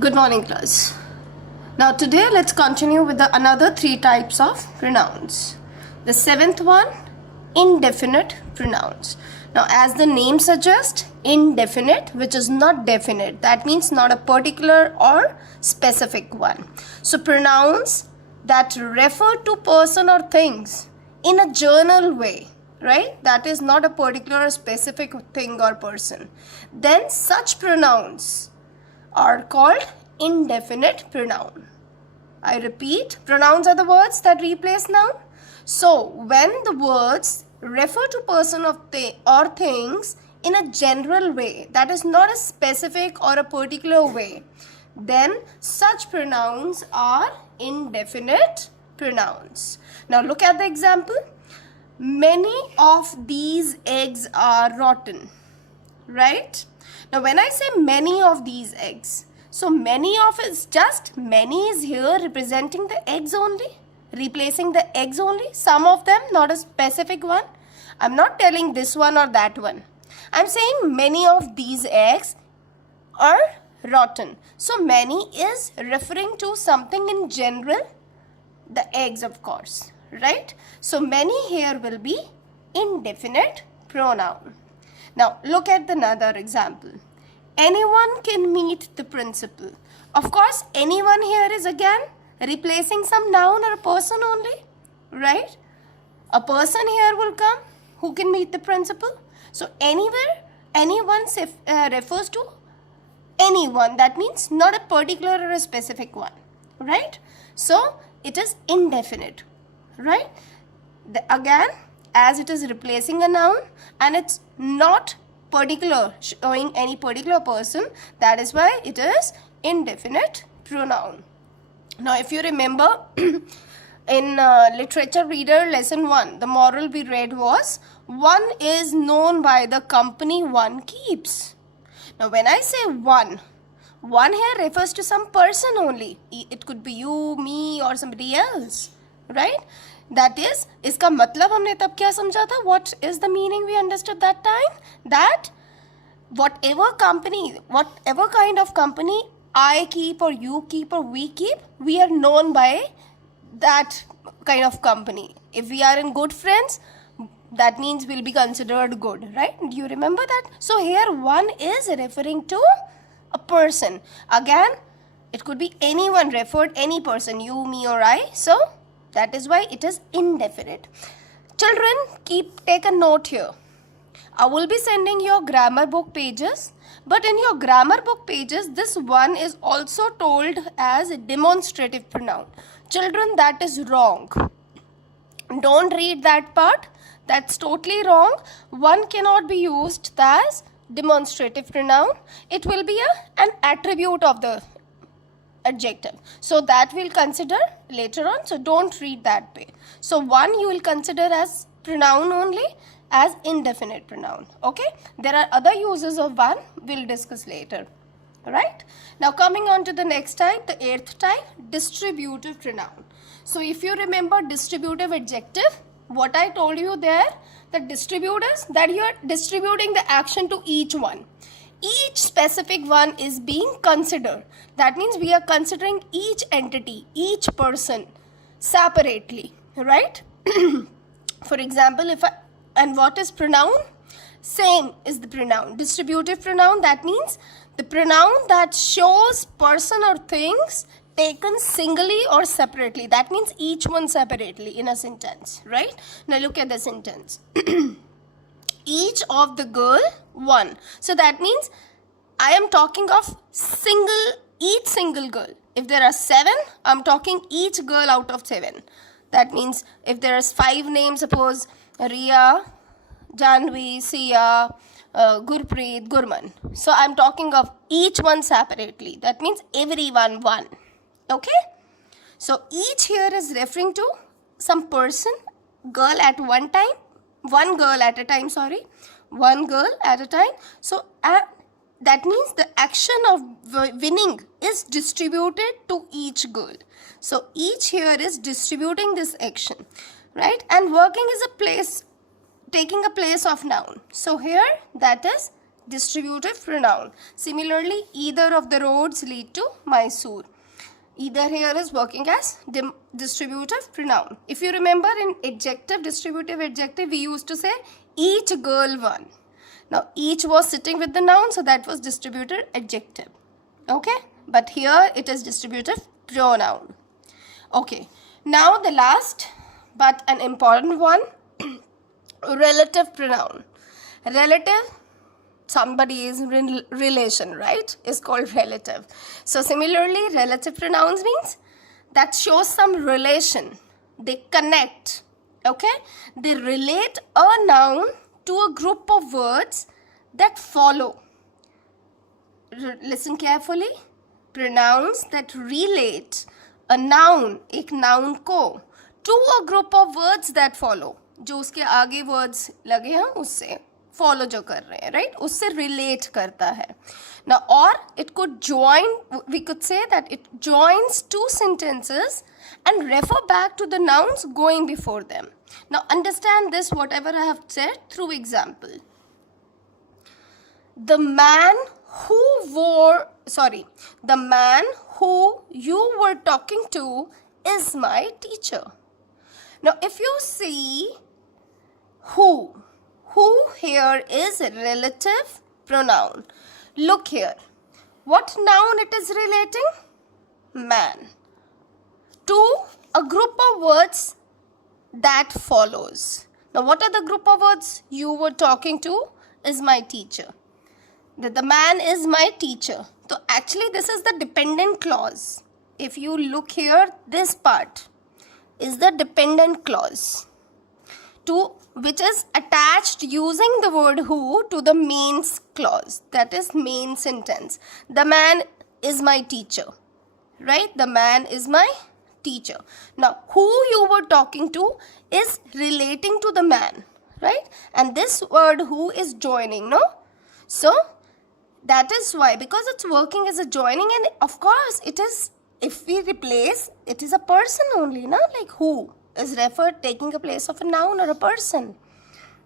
Good morning, class. Now, today let's continue with another three types of pronouns. The seventh one, indefinite pronouns. Now, as the name suggests, indefinite, which is not definite. That means not a particular or specific one. So, pronouns that refer to person or things in a general way, right? That is not a particular or specific thing or person. Then such pronouns are called indefinite pronoun. I repeat, pronouns are the words that replace noun. So, when the words refer to person or things in a general way, that is not a specific or a particular way, then such pronouns are indefinite pronouns. Now, look at the example. Many of these eggs are rotten, right? Now, when I say many of these eggs, so many of is just many is here representing the eggs only, replacing the eggs only. Some of them, not a specific one. I'm not telling this one or that one. I'm saying many of these eggs are rotten. So many is referring to something in general, the eggs of course, right? So many here will be indefinite pronoun. Now look at another example. Anyone can meet the principal. Of course, anyone here is again replacing some noun or a person only, right? A person here will come who can meet the principal. So anywhere, anyone refers to anyone. That means not a particular or a specific one, right? So it is indefinite, right? Again, as it is replacing a noun and it's not particular, showing any particular person, that is why it is indefinite pronoun. Now, if you remember in literature reader lesson 1, the moral we read was, one is known by the company one keeps. Now, when I say one here refers to some person only. It could be you, me or somebody else, right? That is, इसका मतलब हमने तब क्या समझा था? What is the meaning we understood that time? That whatever company, whatever kind of company I keep or you keep or we keep, we are known by that kind of company. If we are in good friends, that means we'll be considered good, right? Do you remember that? So here one is referring to a person. Again, it could be anyone referred, any person, you, me or I. So that is why it is indefinite. Children, take a note here. I will be sending your grammar book pages, but in your grammar book pages, this one is also told as a demonstrative pronoun. Children, that is wrong. Don't read that part. That's totally wrong. One cannot be used as demonstrative pronoun. It will be an attribute of the adjective. So that we'll consider later on. So don't read that way. So one you will consider as pronoun only, as indefinite pronoun. Okay. There are other uses of one. We'll discuss later. Right. Now coming on to the next type, the 8th type, distributive pronoun. So if you remember distributive adjective, what I told you there, the distribute is that you are distributing the action to each one. Each specific one is being considered. That means we are considering each entity, each person separately, right? For example, and what is pronoun? Same is the pronoun. Distributive pronoun, that means the pronoun that shows person or things taken singly or separately. That means each one separately in a sentence, right? Now look at the sentence. Each of the girl, one. So that means I am talking of each single girl. If there are 7, I'm talking each girl out of 7. That means if there is 5 names, suppose Riya, Janvi, Sia, Gurpreet, Gurman. So I'm talking of each one separately. That means everyone one. Okay? So each here is referring to some person, girl at one time. One girl at a time, sorry. One girl at a time. So that means the action of winning is distributed to each girl. So each here is distributing this action, right? And working is a place, taking a place of noun. So here that is distributive pronoun. Similarly, either of the roads lead to Mysore. Either here is working as distributive pronoun. If you remember in adjective, distributive adjective, we used to say each girl won. Now each was sitting with the noun, so that was distributive adjective. Okay, but here it is distributive pronoun. Okay, now the last but an important one, relative pronoun. Relative, somebody's relation, right, is called relative. So similarly, relative pronouns means that shows some relation. They connect, okay? They relate a noun to a group of words that follow. Listen carefully. Pronouns that relate a noun, एक noun को, to a group of words that follow. जो उसके आगे words लगे हैं उससे follow जो कर रहे हैं, right? उससे relate करता है. Now, or it could join, we could say that it joins two sentences and refer back to the nouns going before them. Now, understand this, whatever I have said, through example. The man who you were talking to is my teacher. Now, if you see who here is a relative pronoun. Look here. What noun it is relating? Man. To a group of words that follows. Now, what are the group of words? You were talking to is my teacher. The man is my teacher. So, actually, this is the dependent clause. If you look here, this part is the dependent clause, which is attached using the word who to the main clause, that is main sentence. The man is my teacher, right? The man is my teacher. Now, who you were talking to is relating to the man, right? And this word who is joining, no? So, that is why, because it's working as a joining, and of course, it is, if we replace, it is a person only, no? Like who is referred taking a place of a noun or a person,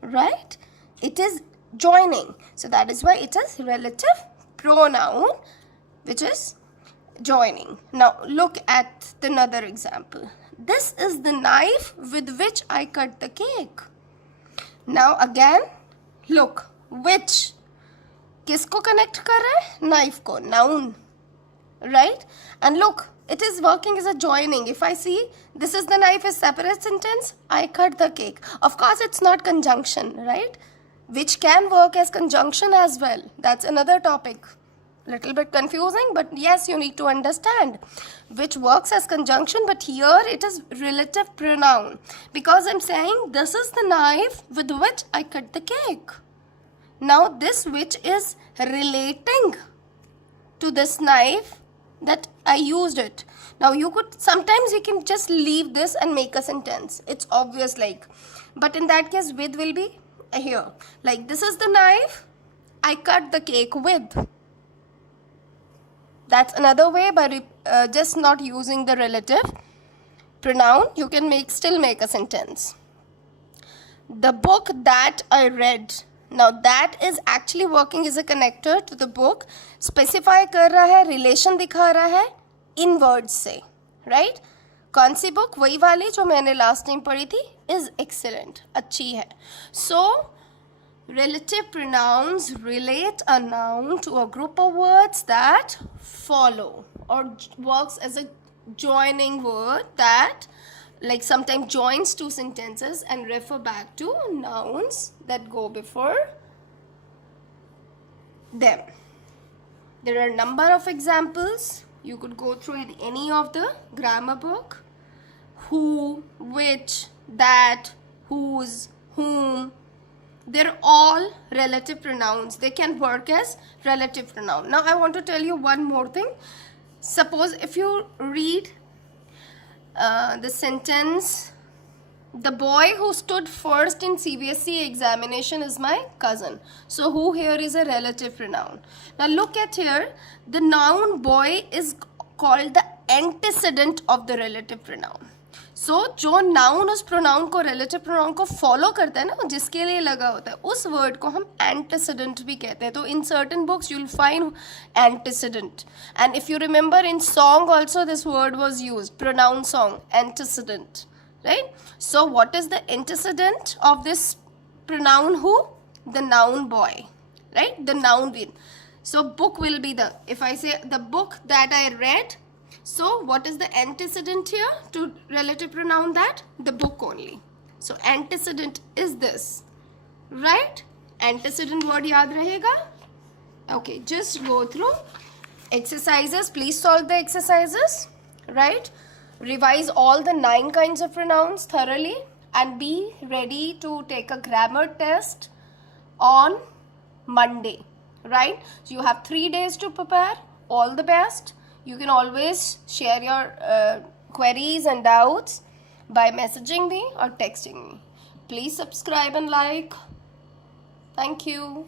right? It is joining. So that is why it is relative pronoun, which is joining. Now look at another example. This is the knife with which I cut the cake. Now again, look, which किसको connect कर रहा है? Knife को, noun, right? And look, it is working as a joining. If I see this is the knife is separate sentence, I cut the cake. Of course, it's not conjunction, right? Which can work as conjunction as well. That's another topic. Little bit confusing, but yes, you need to understand which works as conjunction, but here it is relative pronoun because I'm saying this is the knife with which I cut the cake. Now this which is relating to this knife that I used it. Now you could, sometimes you can just leave this and make a sentence. It's obvious like, but in that case with will be here. Like this is the knife I cut the cake with. That's another way by just not using the relative pronoun. You can still make a sentence. The book that I read. Now that is actually working as a connector to the book. Specify कर रहा है, relation दिखा रहा है in words से, right? कौन सी book? वही वाली जो मैंने last time पढ़ी थी. Is excellent, अच्छी है. So relative pronouns relate a noun to a group of words that follow or works as a joining word that like sometimes joins two sentences and refer back to nouns that go before them. There are a number of examples. You could go through any of the grammar book. Who, which, that, whose, whom. They're all relative pronouns. They can work as relative pronoun. Now I want to tell you one more thing. Suppose if you read the sentence, the boy who stood first in CBSE examination is my cousin. So who here is a relative pronoun. Now look at here, the noun boy is called the antecedent of the relative pronoun. सो जो noun उस pronoun को, relative pronoun को follow करता है ना, जिसके लिए लगा होता है, उस वर्ड को हम एंटीसीडेंट भी कहते हैं. तो in certain books you will find antecedent. And if you remember in song also this word was use, pronoun song, antecedent, right? So what is the antecedent of this pronoun who? The noun boy, right? The noun will. So book will be the, if I say the book that I read, so what is the antecedent here to relative pronoun that? The book only. So antecedent is this, right? Antecedent word yaad rahega. Okay, just go through exercises. Please solve the exercises, right? Revise all the 9 kinds of pronouns thoroughly and be ready to take a grammar test on Monday, right? So you have 3 days to prepare. All the best. You can always share your queries and doubts by messaging me or texting me. Please subscribe and like. Thank you.